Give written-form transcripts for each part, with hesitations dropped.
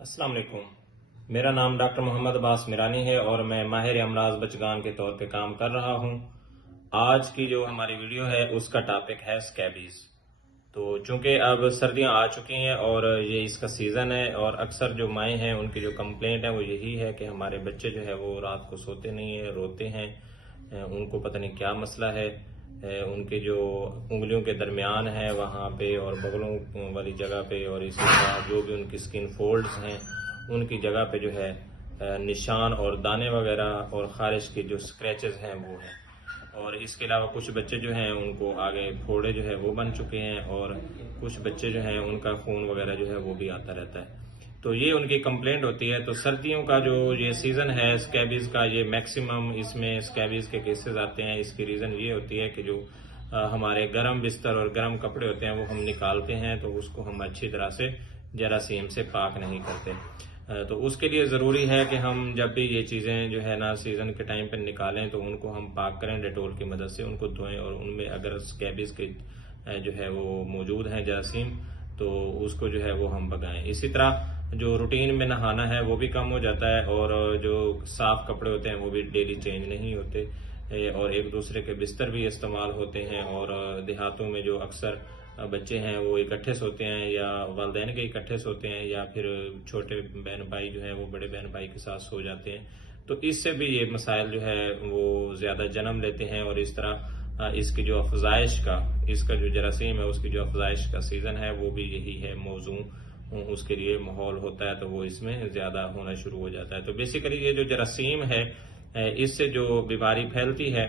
अस्सलाम वालेकुम। मेरा नाम डॉक्टर मोहम्मद अब्बास मिरानी है और मैं माहिर अमराज बचगान के तौर पे काम कर रहा हूँ। आज की जो हमारी वीडियो है उसका टॉपिक है स्कैबीज। तो चूंकि अब सर्दियां आ चुकी हैं और ये इसका सीज़न है और अक्सर जो माएँ हैं उनकी जो कंप्लेंट है वो यही है कि हमारे बच्चे जो है वो रात को सोते नहीं है, रोते हैं। उनको पता नहीं क्या मसला है। उनके जो उंगलियों के दरमियान है वहाँ पे और बगलों वाली जगह पे और इसी तरह जो भी उनकी स्किन फोल्ड्स हैं उनकी जगह पे जो है निशान और दाने वगैरह और खारिश के जो स्क्रैचेस हैं वो हैं। और इसके अलावा कुछ बच्चे जो हैं उनको आगे फोड़े जो है वो बन चुके हैं और कुछ बच्चे जो हैं उनका खून वगैरह जो है वो भी आता रहता है। तो ये उनकी कंप्लेंट होती है। तो सर्दियों का जो ये सीजन है स्कैबीज का, ये मैक्सिमम इसमें स्कैबीज के केसेस आते हैं। इसकी रीजन ये होती है कि जो हमारे गर्म बिस्तर और गर्म कपड़े होते हैं वो हम निकालते हैं तो उसको हम अच्छी तरह से जरासीम से पाक नहीं करते। तो उसके लिए ज़रूरी है कि हम जब भी ये चीज़ें जो है ना सीज़न के टाइम पे निकालें तो उनको हम पाक करें डेटोल की मदद से, उनको धोएं और उनमें अगर स्कैबीज के जो है वो मौजूद हैं जरासीम तो उसको जो है वो हम भगाएं। इसी तरह जो रूटीन में नहाना है वो भी कम हो जाता है और जो साफ कपड़े होते हैं वो भी डेली चेंज नहीं होते और एक दूसरे के बिस्तर भी इस्तेमाल होते हैं। और देहातों में जो अक्सर बच्चे हैं वो इकट्ठे सोते हैं या वालिदैन के इकट्ठे सोते हैं या फिर छोटे बहन भाई जो है वो बड़े बहन भाई के साथ सो जाते हैं। तो इससे भी ये मसाइल जो है वो ज्यादा जन्म लेते हैं और इस तरह इसकी जो अफजाइश का, इसका जो जरासीम है उसकी जो अफजाइश का सीजन है वो भी यही है मौजू, उसके लिए माहौल होता है तो वो इसमें ज्यादा होना शुरू हो जाता है। तो बेसिकली ये जो जरासीम है इससे जो बीमारी फैलती है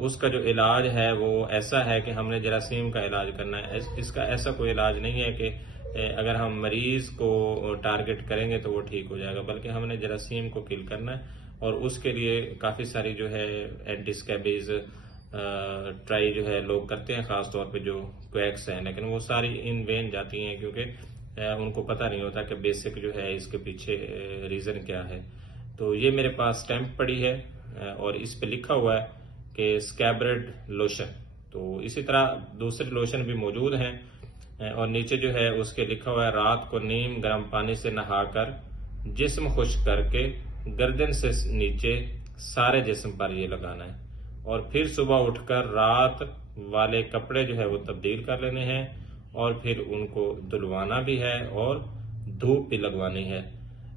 उसका जो इलाज है वो ऐसा है कि हमने जरासीम का इलाज करना है। इसका ऐसा कोई इलाज नहीं है कि अगर हम मरीज को टारगेट करेंगे तो वो ठीक हो जाएगा, बल्कि हमने जरासीम को किल करना है। और उसके लिए काफी सारी जो है एंटी स्कैबीज ट्राई जो है लोग करते हैं, खासतौर पे जो क्वैक्स हैं, लेकिन वो सारी इन वेन जाती हैं क्योंकि उनको पता नहीं होता कि बेसिक जो है इसके पीछे रीजन क्या है। तो ये मेरे पास स्टैंप पड़ी है और इस पे लिखा हुआ है कि स्कैब्रेड लोशन। तो इसी तरह दूसरे लोशन भी मौजूद हैं और नीचे जो है उसके लिखा हुआ है रात को नीम गर्म पानी से नहाकर जिस्म खुश्क करके गर्दन से नीचे सारे जिस्म पर ये लगाना है और फिर सुबह उठकर रात वाले कपड़े जो है वो तब्दील कर लेने हैं और फिर उनको धुलवाना भी है और धूप भी लगवानी है।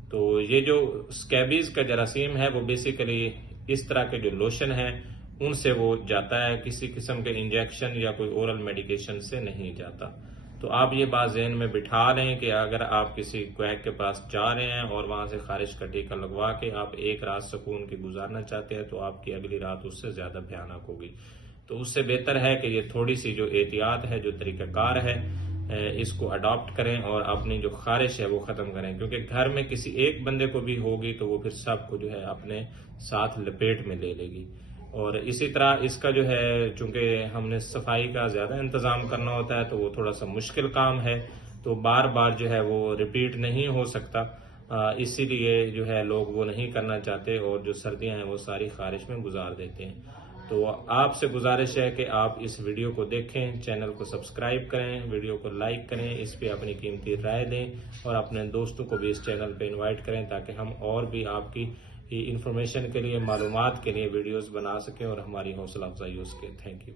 तो ये जो स्कैबीज का जरासीम है वो बेसिकली इस तरह के जो लोशन है उनसे वो जाता है, किसी किस्म के इंजेक्शन या कोई ओरल मेडिकेशन से नहीं जाता। तो आप ये बात ज़हन में बिठा लें कि अगर आप किसी क्वैक के पास जा रहे हैं और वहां से खारिश का टीका लगवा के आप एक रात सुकून की गुजारना चाहते हैं तो आपकी अगली रात उससे ज्यादा भयानक होगी। तो उससे बेहतर है कि ये थोड़ी सी जो एहतियात है, जो तरीकाकार है, इसको अडॉप्ट करें और अपनी जो खारिश है वो खत्म करें, क्योंकि घर में किसी एक बंदे को भी होगी तो वो फिर सबको जो है अपने साथ लपेट में ले लेगी। और इसी तरह इसका जो है चूंकि हमने सफाई का ज्यादा इंतजाम करना होता है तो वो थोड़ा सा मुश्किल काम है, तो बार बार जो है वो रिपीट नहीं हो सकता। इसीलिए जो है लोग वो नहीं करना चाहते और जो सर्दियां हैं वो सारी खारिश में गुजार देते हैं। तो आपसे गुजारिश है कि आप इस वीडियो को देखें, चैनल को सब्सक्राइब करें, वीडियो को लाइक करें, इस पे अपनी कीमती राय दें और अपने दोस्तों को भी इस चैनल पे इनवाइट करें ताकि हम और भी आपकी इंफॉर्मेशन के लिए, मालूमात के लिए वीडियोस बना सकें और हमारी हौसला अफजाई हो सके। Thank you.